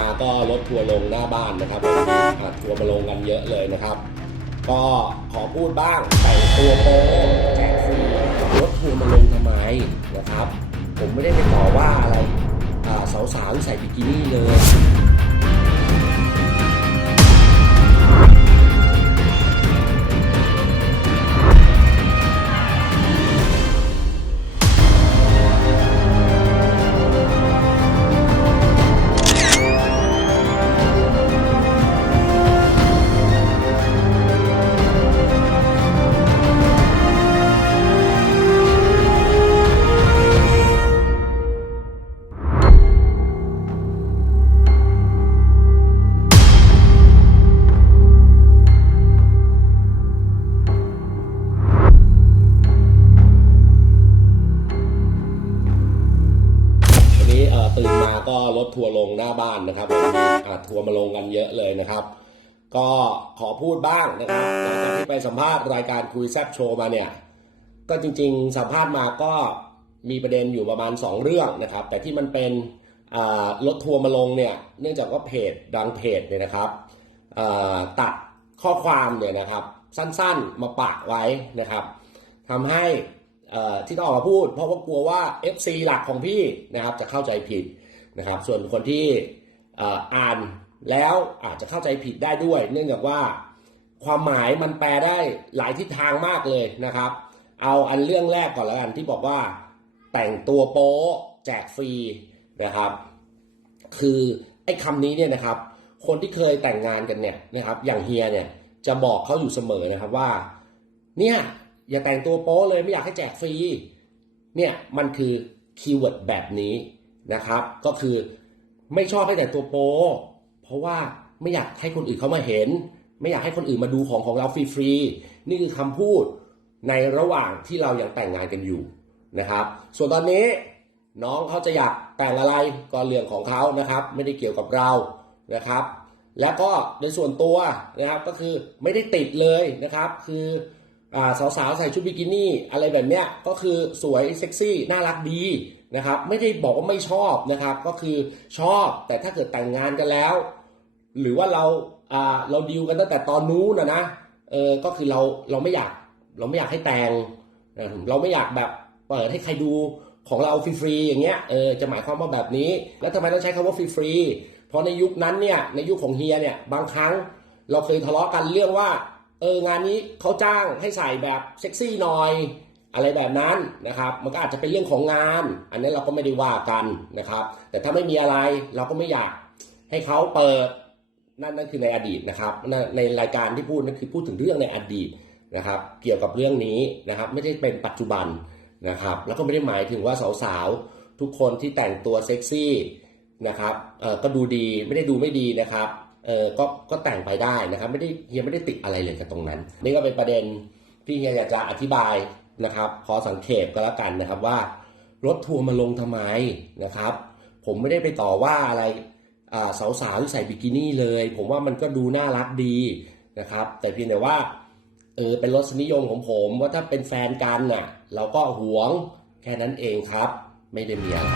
มาก็รถทัวร์ลงหน้าบ้านนะครับวันนี้อะทัวร์มาลงกันเยอะเลยนะครับ ก็ขอพูดบ้างแต่งตัวโป๊แจกฟรีรถทัวร์มาลงทำไมนะครับ ผมไม่ได้ไปต่อว่าอะไรอ่าสาวๆใส่บิกินี่เลย ตื่นมาก็รถทัวร์ลงหน้าบ้านนะครับวันนี้ทัวร์มาลงกันเยอะเลยนะครับ ก็ขอพูดบ้างนะครับหลังจากที่ไปสัมภาษณ์รายการคุยแซบโชว์มาเนี่ย ก็จริงๆ สัมภาษณ์มาก็มีประเด็นอยู่ประมาณ 2 เรื่องนะครับ แต่ที่มันเป็นรถทัวร์มาลงเนี่ย เนื่องจากว่าเพจดังเพจเนี่ยนะครับตัดข้อความเนี่ยนะครับ สั้นๆมาปะไว้นะครับทำให้ ที่ต้องออกมาพูด เพราะว่ากลัวว่า FC หลักของพี่นะครับจะเข้าใจผิดนะครับ ส่วนคนที่อ่ออ่านแล้วอาจจะเข้าใจผิดได้ด้วย เนื่องจากว่าความหมายมันแปลได้หลายทิศทางมากเลยนะครับ เอาอันเรื่องแรกก่อนแล้วกันที่บอกว่า แต่งตัวโป๊แจกฟรีนะครับ คือไอ้คำนี้เนี่ยนะครับ คนที่เคยแต่งงานกันเนี่ยนะครับอย่างเฮียเนี่ยจะบอกเขาอยู่เสมอนะครับว่า เนี่ย อย่าแต่งตัวโป๊เลยไม่อยากให้แจกฟรีเนี่ยมันคือคีย์เวิร์ดแบบนี้นะครับ ก็คือไม่ชอบให้แต่งตัวโป๊เพราะว่าไม่อยากให้คนอื่นเขามาเห็น ไม่อยากให้คนอื่นมาดูของของเราฟรีๆนี่คือคำพูดในระหว่างที่เรายังแต่งงานกันอยู่นะครับ ส่วนตอนนี้น้องเขาจะอยากแต่งอะไรก็เรื่องของเขานะครับ ไม่ได้เกี่ยวกับเรานะครับ แล้วก็ในส่วนตัวนะครับก็คือไม่ได้ติดเลยนะครับ คือ สาวๆใส่ชุดบิกินี่อะไรแบบเนี้ยก็คือสวยเซ็กซี่น่ารักดีนะครับไม่ได้บอกว่าไม่ชอบนะครับก็คือชอบแต่ถ้าเกิดแต่งงานกันแล้ว หรือว่าเราเราดีลกันตั้งแต่ตอนนู้นนะนะเออก็คือเราเราไม่อยากเราไม่อยากให้แต่งเราไม่อยากแบบเปิดให้ใครดูของเราฟรีๆอย่างเงี้ยเออจะหมายความว่าแบบนี้ แล้วทำไมต้องใช้คำว่าฟรีๆเพราะในยุคนั้นเนี่ยในยุคของเฮียเนี่ยบางครั้งเราเคยทะเลาะกันเรื่องว่า เอองานนี้เขาจ้างให้ใส่แบบเซ็กซี่หน่อยอะไรแบบนั้นนะครับมันก็อาจจะเป็นเรื่องของงาน อันนี้เราก็ไม่ได้ว่ากันนะครับ แต่ถ้าไม่มีอะไรเราก็ไม่อยากให้เขาเปิดนั่นนั่นคือในอดีตนะครับในในรายการที่พูดนั่นคือพูดถึงเรื่องในอดีตนะครับ เกี่ยวกับเรื่องนี้นะครับ ไม่ได้เป็นปัจจุบันนะครับ แล้วก็ไม่ได้หมายถึงว่าสาวๆทุกคนที่แต่งตัวเซ็กซี่นะครับเออก็ดูดีไม่ได้ดูไม่ดีนะครับ เออก็ก็แต่งไปได้นะครับ ไม่ได้เฮียไม่ได้ติดอะไรเลยกับตรงนั้น นี่ก็เป็นประเด็นที่เฮียอยากจะอธิบายนะครับ ขอสังเกตก็แล้วกันนะครับว่ารถทัวร์มาลงทำไมนะครับ ผมไม่ได้ไปต่อว่าอะไรอ่าสาวๆที่ใส่บิกินี่เลย ผมว่ามันก็ดูน่ารักดีนะครับ แต่เพียงแต่ว่าเออเป็นรสนิยมของผมว่าถ้าเป็นแฟนกันน่ะเราก็หวงแค่นั้นเองครับ ไม่ได้มีอะไร